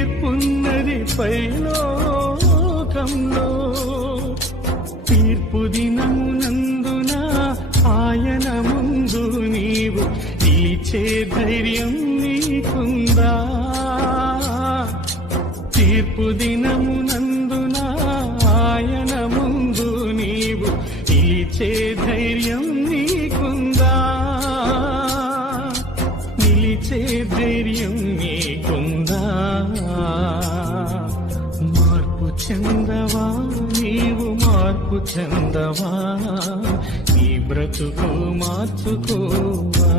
తీర్పున్నది పైలోకంలో. తీర్పు దినమునందున ఆయన ముందు నీవు నిలిచే ధైర్యం నీకుందా? తీర్పు దినమునందున ఆయన ముందు నీవు నిలిచే ధైర్యం నీకుందా? నిలిచే ధైర్యం నీకుందా? మార్పు చెందవా నీవు, మార్పు చెందవా, నీ బ్రతుకు మార్చుకోవా?